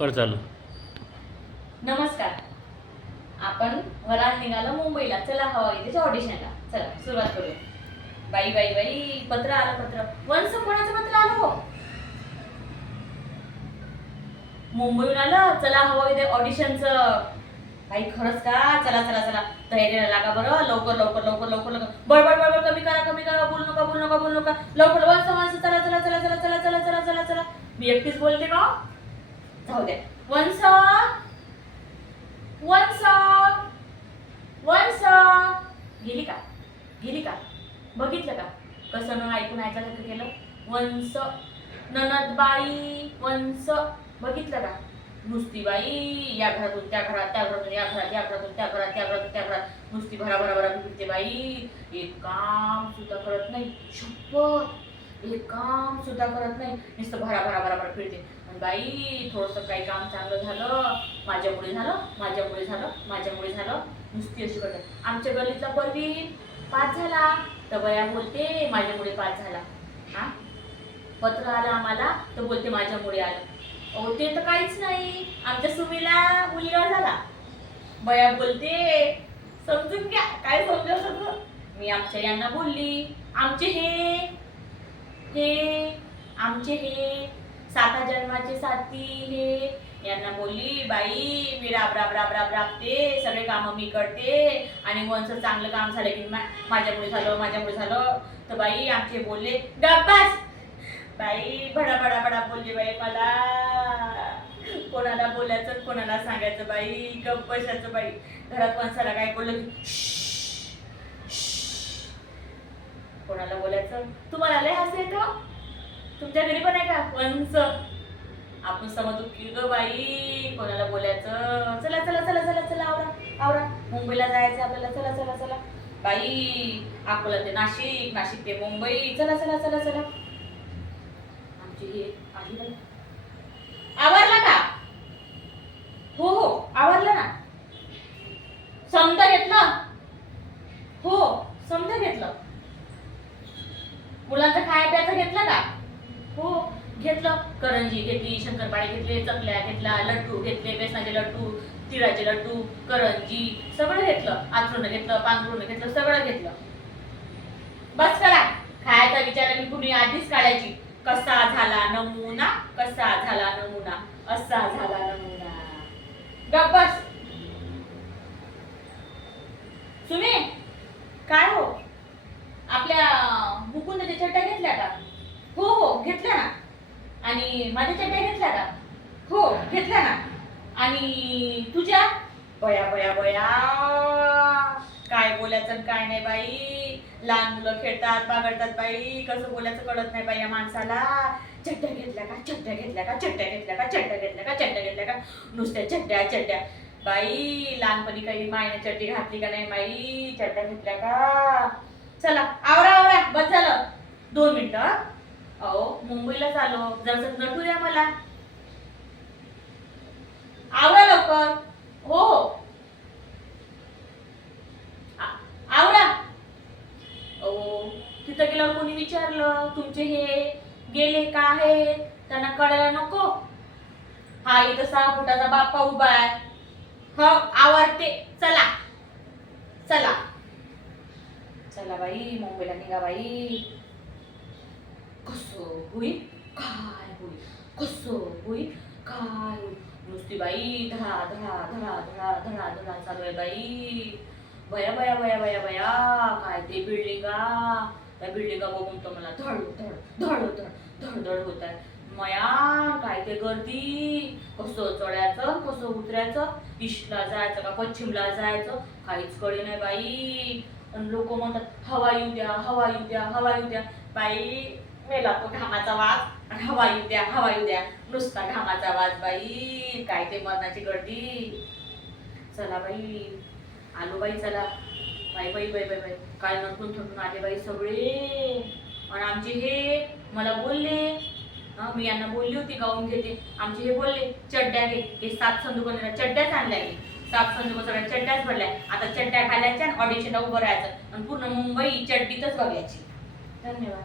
कर चालू. नमस्कार. आपण वरात निघालो मुंबईला. चला हवा येतेच्या ऑडिशनला. चला सुरुवात करूया. बाई बाई बाई पत्र आलं. पत्र वंश कोणाचं पत्र आलं हो? मुंबईहून आलं. चला हवा येते ऑडिशनचं. बाई खरंच का? चला चला चला तयारीला लागा बरं. लवकर लवकर लवकर लवकर लवकर बडबड बडबड कमी करा. बोलू नका लवकर वंश वंश चला चला चला चला चला चला चला चला चला. मी एकटीच बोलते का? जाऊ द्या. वंश वंश वंश गेली का? बघितलं का कसं न ऐकून ऐकायचं केलं? वंश ननदबाई वंश बघितलं का? नुसती बाई या घरातून त्या घरात, त्या घरातून या घरात, या घरातून त्या घरात, त्या घरातून त्या घरात नुसती भरा भरा भरा फिरते बाई. एक काम सुद्धा करत नाही. शपथ एक काम सुद्धा करत नाही. नुसतं भरा भरा भरा भरा फिरते. बाई थोडंसं काही काम चांगलं झालं माझ्यामुळे झालं नुसती अशी करते. आमच्या गल्लीतला परवीन पास झाला तर बया बोलते माझ्यामुळे पास झाला. हा पत्र आलं आम्हाला तर बोलते माझ्यामुळे आलं. अहो ते तर काहीच नाही. आमच्या सुमीला मुलगा झाला बया बोलते समजून घ्या. काय समजलं सगळं? मी आमच्या यांना बोलली आमचे हे 7 जन्माचे साथी हे यांना बोलली बाई मी राबते सगळे कामं मी करते आणि वंश चांगलं काम झालं की माझ्यामुळे झालं तर बाई आमचे बोलले गप्पास. बाई बडा बडा बडा बोलली बाई मला. कोणाला बोलायचं कोणाला सांगायचं बाई. गप्प बसायचं बाई. घरात वंशाला काय बोललं की कोणाला बोलायचं? तुम्हाला लय हसू येतं? तुमच्या घरी पण आहे का वंश? आपण समजू की ग बाई कोणाला बोलायचं? चला चला चला चला चला आवरा मुंबईला जायचं आपल्याला. चला चला चला बाई. अकोला ते नाशिक ते मुंबई. चला चला चला चला. आमची हे आली बाई. आवरला का? हो आवरलं ना. समजा घेतलं? हो समजा घेतलं. मुलांचं खाया प्यायचं घेतलं का? हो घेतलं. करंजी घेतली, शंकरपाळे घेतले, चकल्या घेतला, लड्डू घेतले, बेसनाचे लड्डू, तिळाचे लड्डू, करंजी सगळं घेतलं. आथरून घेतलं, पांघरून घेतलं, सगळं घेतलं. बस करा. खायचा विचार मी कुणी आधीच काढायची. कसा झाला नमुना असा झाला नमुना. गप्प बस. सुमे काय हो आपल्या मुकुंदच्या चड्ड्या घेतल्या का? हो घेतल्या ना. आणि माझ्या चड्ड्या घेतल्या का? हो घेतल्या ना. आणि तुझ्या? बया काय बोलायचं काय नाही बाई. लहान मुलं खेळतात बागडतात बाई. कसं बोलायचं कळत नाही बाई या माणसाला. चड्ड्या घेतल्या का? नुसत्या चड्ड्या बाई. लहानपणी काही मायने चड्डी घातली का नाही बाई? चड्ड्या घेतल्या का? चला आवरा बस झालं. 2 मिनिटं. अहो मुंबईला चालो जरासं नटू द्या मला. आवरा लवकर. हो आवरा. अहो तिथं गेल्यावर कोणी विचारलं तुमचे हे गेले का आहे त्यांना कळायला नको? हा इथं 6 फुटाचा बाप्पा उभा आहे. हो आवरते. चला बाई मुंबईला निघा बाई. कसं होईल काय होईल नुसती बाई धडा चालू आहे बाई. बया काय ते बिल्डिंगा. त्या बिल्डिंगा बघून तर मला धड होत आहे. मया काय ते गर्दी. कसं चढायचं कसं उतरायचं. ईस्टला जायचं का पश्चिमला जायचं काहीच कळे नाही बाई. आणि लोक म्हणतात हवा येऊ द्या बाई. मेला तो घामाचा वास आणि हवा येऊ द्या नुसता घामाचा वास बाई. काय ते मरणाची गर्दी. चला बाई आलो बाई. चला बाई काय नटून थटून आले बाई सगळे. आणि आमचे हे मला बोलले. मी यांना बोलली होती गाऊन घेते. आमचे हे बोलले चड्ड्या घे. हे 7 संदूक चड्ड्याच आणल्या. 7 संदूक सगळ्या चड्ड्याच भरल्या. आता चड्ड्या घालायच्या आणि ऑडिशनला उभं राहायचं आणि पूर्ण मुंबई चड्डीतच बघायची. धन्यवाद.